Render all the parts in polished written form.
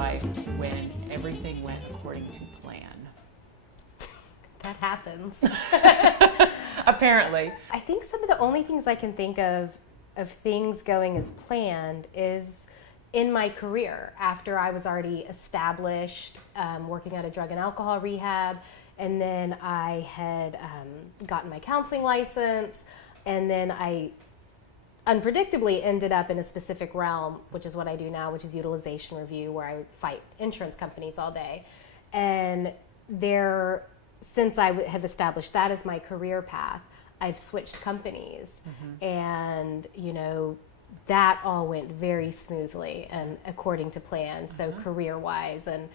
life when everything went according to plan? That happens. Apparently. I think some of the only things I can think of things going as planned is in my career after I was already established, working at a drug and alcohol rehab, and then I had gotten my counseling license, and then I unpredictably ended up in a specific realm, which is what I do now, which is utilization review, where I fight insurance companies all day. And since I have established that as my career path, I've switched companies, and that all went very smoothly and according to plan. So career-wise, and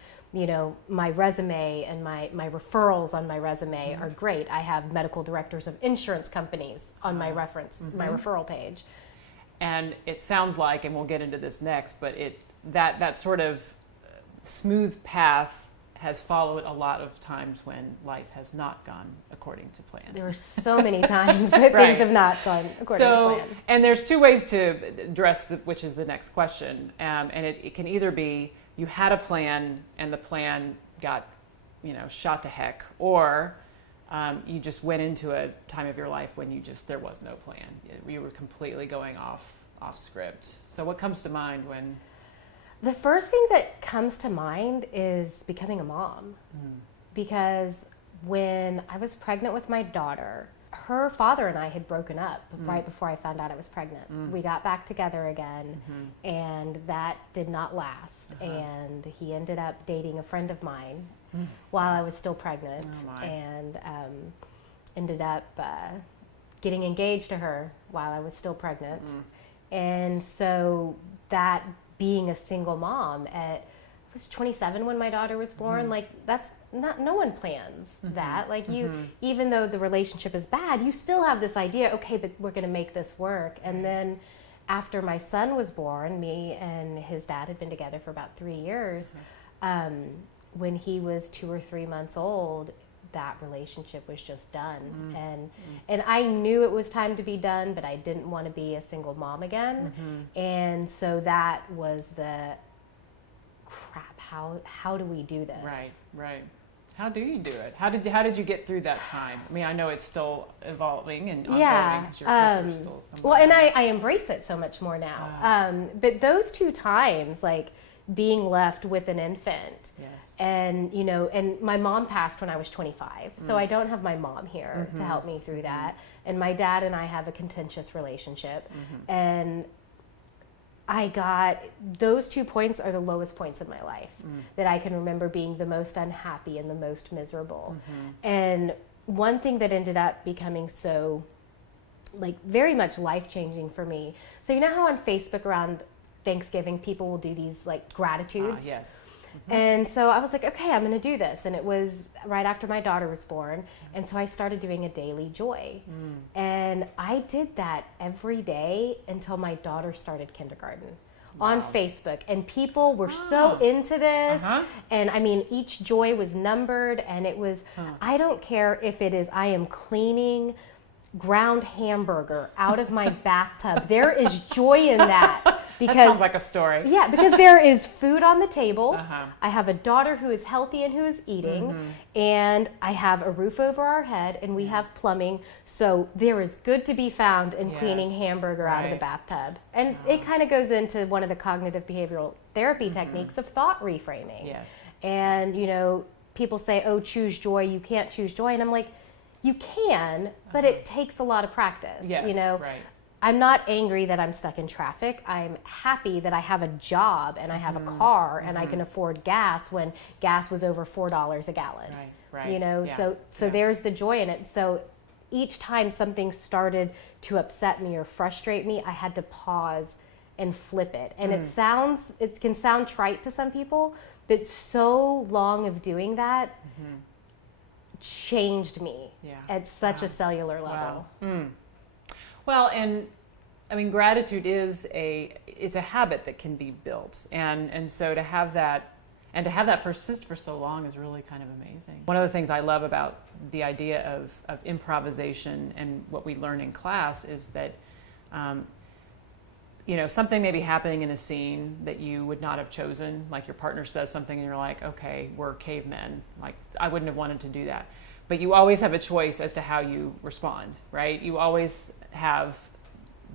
my resume and my referrals on my resume are great. I have medical directors of insurance companies on my my referral page. And it sounds like, and we'll get into this next, but that sort of smooth path has followed a lot of times when life has not gone according to plan. There are so many times that things have not gone according to plan. And there's two ways to address which is the next question. And it can either be you had a plan and the plan got, shot to heck, or you just went into a time of your life when there was no plan. You were completely going off script. So what comes to mind when... The first thing that comes to mind is becoming a mom. Because when I was pregnant with my daughter, her father and I had broken up right before I found out I was pregnant. We got back together again, and that did not last. And he ended up dating a friend of mine while I was still pregnant, and ended up getting engaged to her while I was still pregnant. And so that being a single mom I was 27 when my daughter was born, like that's not, no one plans that. Like even though the relationship is bad, you still have this idea, okay, but we're going to make this work. And then after my son was born, me and his dad had been together for about 3 years. When he was 2 or 3 months old, that relationship was just done. And I knew it was time to be done, but I didn't want to be a single mom again. And so that was the crap, how do we do this? Right. How do you do it? How did you get through that time? I mean, I know it's still evolving and ongoing because your kids are still somewhere. Well, and I embrace it so much more now. But those 2 times, like being left with an infant, and and my mom passed when I was 25, so I don't have my mom here to help me through that. And my dad and I have a contentious relationship, and I got, those 2 points are the lowest points in my life that I can remember being the most unhappy and the most miserable. And one thing that ended up becoming so, like, very much life-changing for me. So how on Facebook around Thanksgiving people will do these, like, gratitudes? Yes. And so I was like, okay, I'm going to do this. And it was right after my daughter was born. And so I started doing a daily joy. And I did that every day until my daughter started kindergarten on Facebook. And people were so into this. And I mean, each joy was numbered. And it was, I don't care if it is, I am cleaning ground hamburger out of my bathtub. There is joy in that. Because, that sounds like a story. Yeah, because there is food on the table. I have a daughter who is healthy and who is eating. And I have a roof over our head, and we have plumbing. So there is good to be found in cleaning hamburger out of the bathtub. And it kind of goes into one of the cognitive behavioral therapy techniques of thought reframing. And, people say, oh, choose joy. You can't choose joy. And I'm like, you can, but it takes a lot of practice. I'm not angry that I'm stuck in traffic. I'm happy that I have a job and I have a car and I can afford gas when gas was over $4 a gallon. So there's the joy in it. So each time something started to upset me or frustrate me, I had to pause and flip it. And it can sound trite to some people, but so long of doing that changed me at such a cellular level. Well, and I mean, gratitude is it's a habit that can be built, and so to have that persist for so long is really kind of amazing. One of the things I love about the idea of improvisation and what we learn in class is that something may be happening in a scene that you would not have chosen, like your partner says something and you're like, okay, we're cavemen, like I wouldn't have wanted to do that. But you always have a choice as to how you respond, right? You always have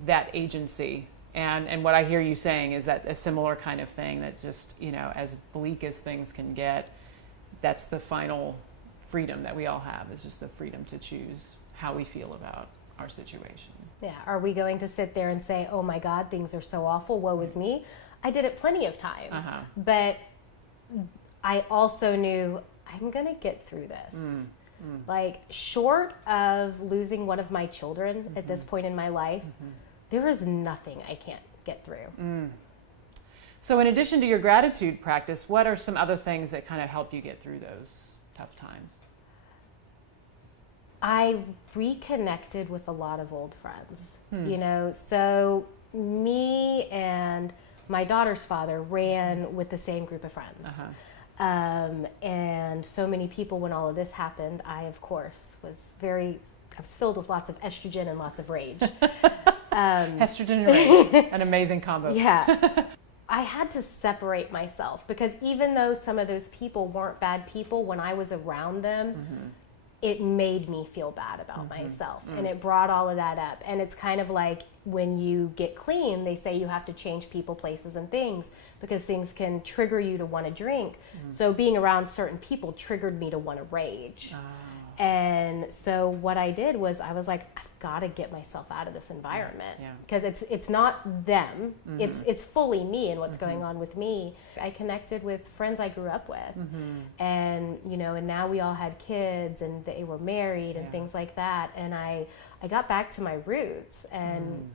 that agency. And what I hear you saying is that a similar kind of thing, that just, as bleak as things can get, that's the final freedom that we all have, is just the freedom to choose how we feel about our situation. Yeah. Are we going to sit there and say, oh my God, things are so awful, woe is me? I did it plenty of times. But I also knew I'm going to get through this. Like, short of losing one of my children at this point in my life, there is nothing I can't get through. So in addition to your gratitude practice, what are some other things that kind of help you get through those tough times? I reconnected with a lot of old friends, so me and my daughter's father ran with the same group of friends. And so many people, when all of this happened, I, of course, was filled with lots of estrogen and lots of rage. Estrogen and rage, an amazing combo. Yeah. I had to separate myself, because even though some of those people weren't bad people, when I was around them, it made me feel bad about myself. And it brought all of that up. And it's kind of like when you get clean, they say you have to change people, places, and things, because things can trigger you to want to drink. So being around certain people triggered me to want to rage. And so what I did was, I was like, I've got to get myself out of this environment, because it's not them. It's fully me and what's going on with me. I connected with friends I grew up with, and and now we all had kids and they were married and things like that. And I got back to my roots and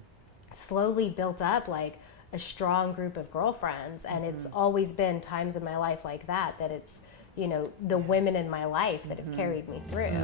slowly built up like a strong group of girlfriends. And it's always been times in my life like that it's the women in my life that have carried me through.